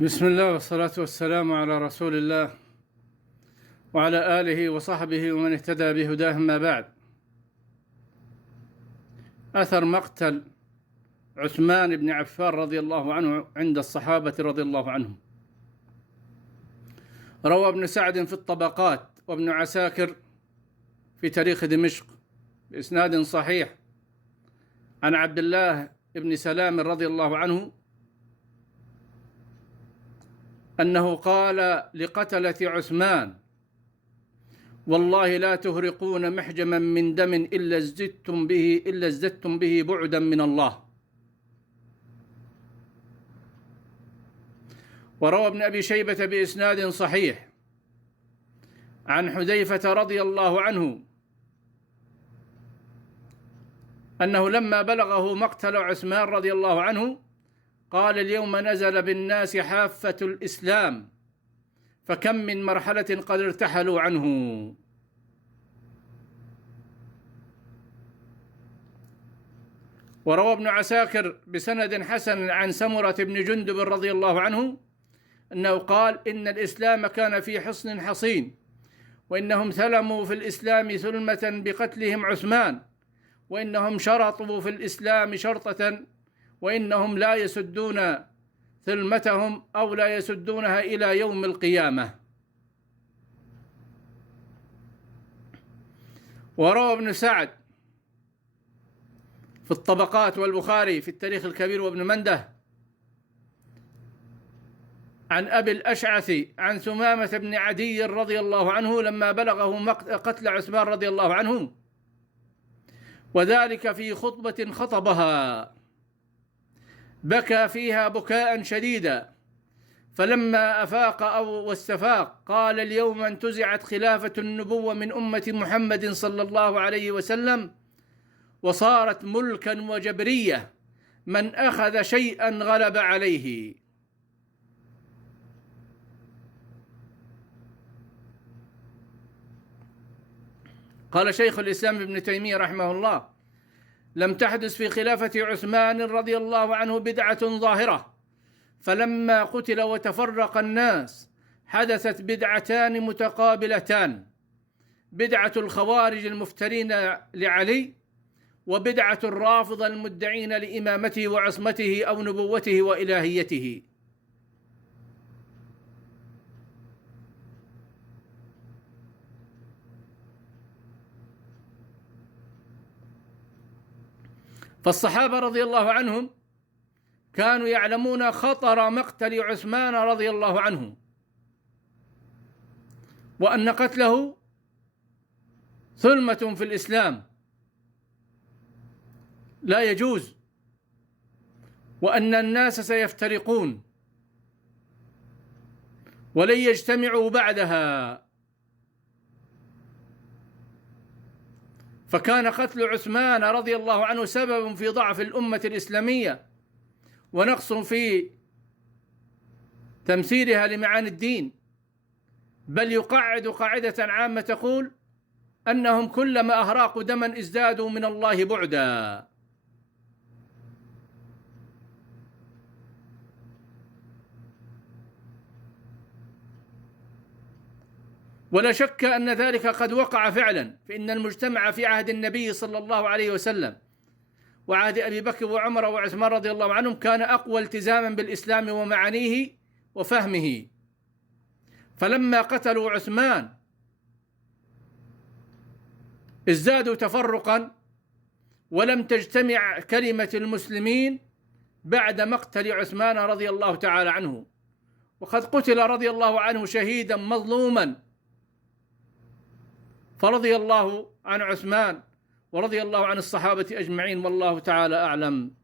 بسم الله والصلاة والسلام على رسول الله وعلى آله وصحبه ومن اهتدى بهداه، ما بعد. أثر مقتل عثمان بن عفان رضي الله عنه عند الصحابة رضي الله عنهم. روى ابن سعد في الطبقات وابن عساكر في تاريخ دمشق بإسناد صحيح عن عبد الله بن سلام رضي الله عنه أنه قال لقتلة عثمان: والله لا تهرقون محجما من دم إلا ازددتم به بعدا من الله. وروى ابن أبي شيبة بإسناد صحيح عن حذيفة رضي الله عنه أنه لما بلغه مقتل عثمان رضي الله عنه قال: اليوم نزل بالناس حافة الإسلام، فكم من مرحلة قد ارتحلوا عنه. وروى ابن عساكر بسند حسن عن سمرة بن جندب رضي الله عنه أنه قال: إن الإسلام كان في حصن حصين، وإنهم ثلموا في الإسلام ثلمة بقتلهم عثمان، وإنهم شرطوا في الإسلام شرطة، وإنهم لا يسدون ثلمتهم أو لا يسدونها إلى يوم القيامة. وروى ابن سعد في الطبقات والبخاري في التاريخ الكبير وابن منده عن أبي الأشعث عن ثمامة بن عدي رضي الله عنه لما بلغه قتل عثمان رضي الله عنه، وذلك في خطبة خطبها بكى فيها بكاء شديدا، فلما أفاق أو واستفاق قال: اليوم انتزعت خلافة النبوة من أمة محمد صلى الله عليه وسلم، وصارت ملكا وجبرية، من أخذ شيئا غلب عليه. قال شيخ الإسلام ابن تيمية رحمه الله: لم تحدث في خلافة عثمان رضي الله عنه بدعة ظاهرة، فلما قتل وتفرق الناس حدثت بدعتان متقابلتان: بدعة الخوارج المفترين لعلي، وبدعة الرافضة المدعين لإمامته وعصمته أو نبوته وإلهيته. فالصحابة رضي الله عنهم كانوا يعلمون خطر مقتل عثمان رضي الله عنه، وأن قتله ثلمة في الإسلام لا يجوز، وأن الناس سيفترقون ولن يجتمعوا بعدها. فكان قتل عثمان رضي الله عنه سبب في ضعف الأمة الإسلامية ونقص في تمثيلها لمعاني الدين، بل يقعد قاعدة عامة تقول أنهم كلما أهراقوا دما ازدادوا من الله بعدا. ولا شك أن ذلك قد وقع فعلا، فإن المجتمع في عهد النبي صلى الله عليه وسلم وعهد أبي بكر وعمر وعثمان رضي الله عنهم كان أقوى التزاما بالإسلام ومعانيه وفهمه، فلما قتلوا عثمان ازدادوا تفرقا، ولم تجتمع كلمة المسلمين بعد مقتل عثمان رضي الله تعالى عنه، وقد قتل رضي الله عنه شهيدا مظلوما. فرضي الله عن عثمان ورضي الله عن الصحابة أجمعين، والله تعالى أعلم.